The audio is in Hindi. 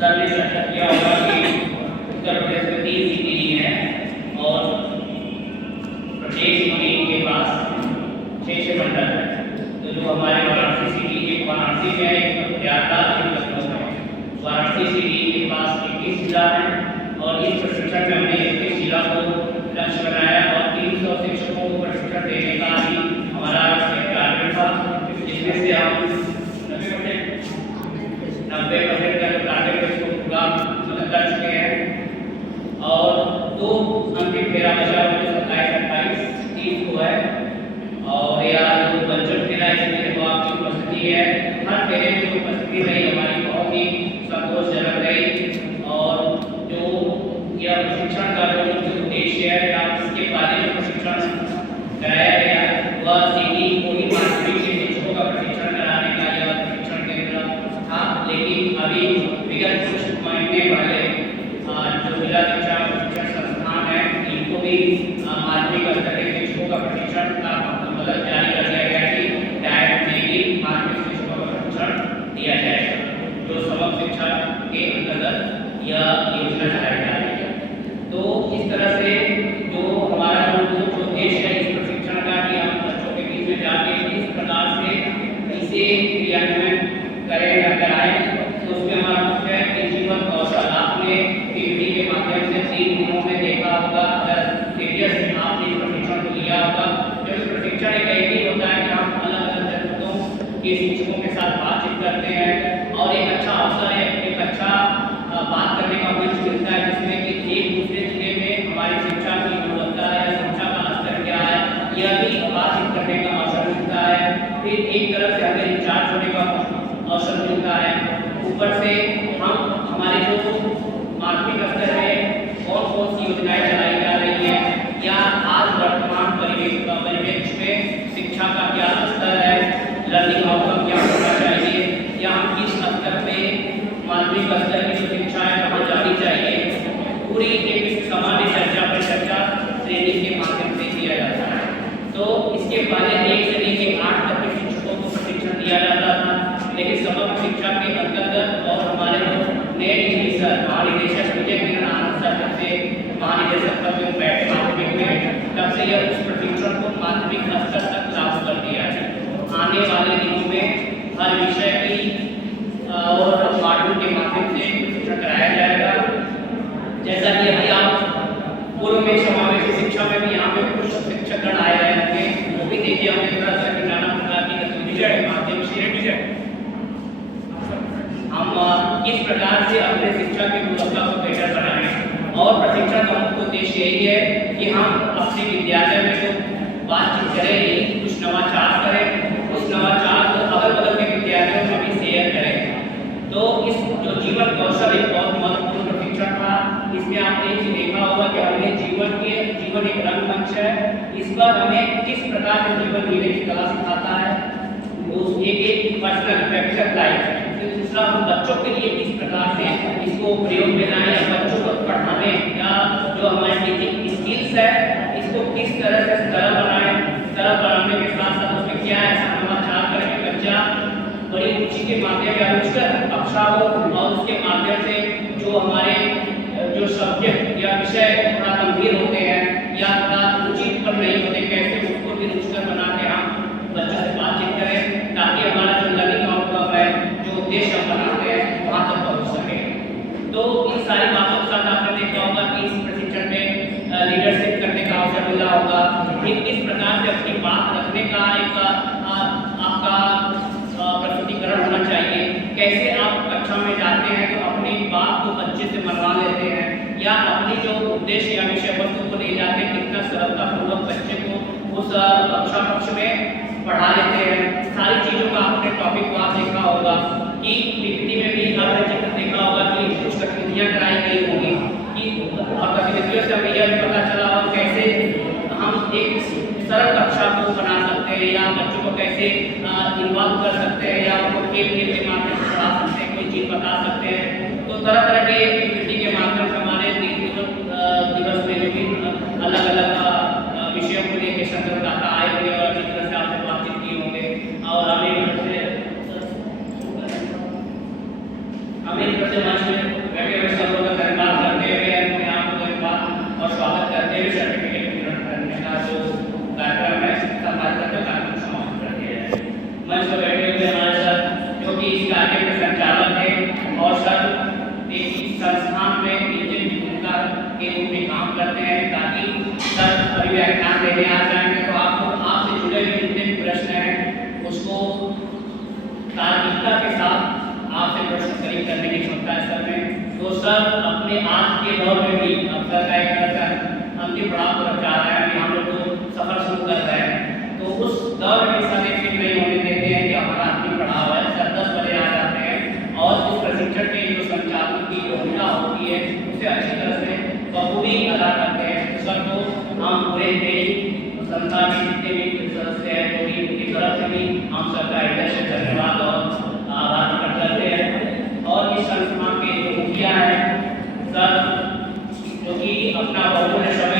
सर ने चर्चा किया होगा कि उत्तर प्रदेश में 3 सिटी हैं और प्रत्येक सिटी के पास 6 मंडल है। तो जो हमारे वाराणसी सिटी के वाराणसी में एक प्रयागराज एक लखनऊ है। वाराणसी सिटी के पास 21 जिला है और इस प्रशिक्षण में हमने 21 जिला को लक्ष्य बनाया और 300 शिक्षकों को प्रशिक्षण देने का ही हमारा टारगेट था, जिसमें से हम 90% का जो टारगेट है उसको पूरा कर चुके हैं और 2 अंतिम फेरा बचा हुआ है, 27, 28, 30 को है। और यह जो पंचम फेरा है इसमें तो आपकी उपस्थिति है, हर फेरे में जो उपस्थिति रही हमारी बहुत ही संतोषजनक रही। और जो यह प्रशिक्षण का जो मुख्य उद्देश्य है या इसके बारे में प्रशिक्षण कराया गया वह सिटी को ही माध्यमिक के शिक्षकों का प्रशिक्षण कराने का यह प्रशिक्षण केंद्र था। लेकिन अभी विगत कुछ महीने पहले जो जिला शिक्षा प्रशिक्षण संस्थान है इनको भी माध्यमिक स्तर के शिक्षकों का प्रशिक्षण का मतलब जारी कर दिया गया कि डायरेक्ट में भी माध्यमिक शिक्षकों का प्रशिक्षण दिया जाएगा, जो समग्र शिक्षा के अंतर्गत यह योजना चलाई जा रही है। तो इस तरह से जो हमारा जो उद्देश्य है इस प्रशिक्षण का कि हम बच्चों के बीच में जाके इस प्रकार से इसे क्रियान्वयन करें या कराएं, तो उसमें हमारा मुख्य है कि जीवन कौशल। आपने पीपीटी के माध्यम से 3 दिनों में देखा होगा, अगर सीरियस आपने प्रशिक्षण को लिया होगा। जब प्रशिक्षण एक ऐसी होता है कि हम अलग अलग जगहों के शिक्षकों के साथ बातचीत करते हैं और एक अच्छा अवसर है, एक अच्छा बात करने का मंच मिलता है, जिसमें कि एक दूसरे जिले में हमारी शिक्षा की गुणवत्ता या शिक्षा का स्तर क्या है यह भी बातचीत करने का अवसर मिलता है। फिर एक तरफ से हमें रिचार्ज होने का अवसर मिलता है, ऊपर से हम हमारे जो माध्यमिक स्तर में कौन कौन सी योजनाएं चलाई जा रही हैं या आज वर्तमान परिवेश में शिक्षा का क्या स्तर है, लर्निंग आउटकम क्या होना चाहिए या हम किस स्तर पे माध्यमिक स्तर की शिक्षा है कहाँ जानी चाहिए, पूरी एक सामान्य चर्चा पर चर्चा ट्रेनिंग के माध्यम से किया जाता है। तो इसके पहले 1 से लेकर 8 तक के शिक्षकों को प्रशिक्षण दिया जाता था, लेकिन समग्र शिक्षा के अंतर्गत और हमारे जो नए महानिदेशक विजय किरण आनंद सर जब से महानिदेशक तक में बैठे माध्यमिक में, तब से यह उस प्रशिक्षण को माध्यमिक स्तर तक लागू कर दिया है। आने वाले दिनों में हर विषय की और मॉड्यूल के माध्यम से प्रशिक्षण कराया जाएगा। जैसा कि अभी आप पूर्व में समावेशी शिक्षा में भी यहाँ पे कुछ शिक्षकगण आए रहे होंगे, वो भी देखिए हमने तरह तरह की नाना प्रकार की गतिविधियों के माध्यम से हम किस प्रकार से अपने शिक्षा की गुणवत्ता को बेहतर बनाएं। और प्रशिक्षण का मुख्य उद्देश्य यही है कि हम अपने विद्यालय में जो बातचीत करें, कुछ नवाचार करें, उस नवाचार को अगल बगल के विद्यालयों में भी शेयर करें। तो इस जो जीवन कौशल एक बहुत महत्वपूर्ण प्रशिक्षण था, इसमें आपने देखा होगा कि हमने जीवन एक रंगमंच है, इस पर हमें किस प्रकार से जीवन जीने की कला सिखाता है, उस एक पर्सनल व्यक्तिगत लाइफ। दूसरा हम बच्चों के लिए किस प्रकार से इसको प्रयोग में लाएं या बच्चों को पढ़ाने या जो हमारे टीचिंग स्किल्स है इसको किस तरह से सरल बनाएं, सरल बनाने के साथ साथ उसमें क्या ऐसा नवाचार करें कि बच्चा बड़ी रुचि के माध्यम या रुचिकर कक्षा हो और उसके माध्यम से जो हमारे जो सब्जेक्ट या विषय थोड़ा गंभीर होते हैं या थोड़ा रुचि पर नहीं होते, कैसे उसको भी रुचिकर बना के हम बच्चों से बातचीत करें ताकि हमारा जो लर्निंग आउटकम है, जो उद्देश्य हम बनाते हैं वहाँ तक पहुँच सके। तो इन सारी बातों के साथ आपने देखा होगा कि इस प्रशिक्षण में लीडरशिप करने का अवसर मिला होगा, फिर किस प्रकार से अपनी बात रखने का एक आपका प्रस्तुतिकरण होना चाहिए, कैसे आप कक्षा में जाते हैं तो अपनी बात को बच्चे से मनवा लेते हैं या अपनी जो उद्देश्य या विषय वस्तु को ले जाते हैं कितना सरलतापूर्वक बच्चे को उस कक्षा कक्ष में पढ़ा लेते हैं। सारी चीज़ों का आपने टॉपिक को आप देखा होगा कि पीपीटी में भी आपने चित्र देखा होगा कि कुछ गतिविधियाँ कराई गई होंगी कि और गतिविधियों से हमें यह भी पता चला हो कैसे हम एक सरल कक्षा को बना सकते हैं या बच्चों को कैसे इन्वॉल्व कर सकते हैं या उनको खेल के माध्यम से पढ़ा सकते हैं, कोई चीज़ बता सकते हैं। तो तरह तरह के पीपीटी के माध्यम से हमारे दिवस में जो भी अलग अलग विषयों को लेकर संदर्भदाता आए होंगे और जिस तरह से आपसे बातचीत की होंगे और हमें हम एक तरह से मंच में बैठे हुए सब लोग का धन्यवाद करते हुए अपने आप को धन्यवाद और स्वागत करते हुए सर्टिफिकेट वितरण करने का जो कार्यक्रम है संपादित करते कार्यक्रम समाप्त करते हैं। मंच पर बैठे हुए हमारे सर जो कि इस कार्य के संचालक थे और सर एक संस्थान में इंजन भूमिका के रूप में काम करते हैं ताकि सर अभी व्याख्यान देने आ जाएंगे तो आपको आपसे जुड़े हुए जितने भी प्रश्न हैं उसको तार्किकता के साथ आपसे प्रश्न करीब करने की क्षमता है सर में। तो सर अपने आज के दौर में भी अब सर का एक तरह से अंतिम पड़ाव तरफ जा रहे हैं कि हम लोग तो सफर शुरू कर रहे हैं तो उस दौर में सर एक चीज नहीं होने देते हैं कि हमारा अंतिम पड़ाव है सर 10 बजे आ जाते हैं और इस प्रशिक्षण के जो संचालन की भूमिका होती है उसे अच्छी तरह से बखूबी अदा करते हैं। तो सर को हम पूरे देश संस्था के जितने भी सदस्य हैं जो कि उनकी तरफ से भी हम सबका हृदय से धन्यवाद और आभार प्रकट करते हैं। और इस संस्थान के जो मुखिया हैं सर जो कि अपना बहुमूल्य समय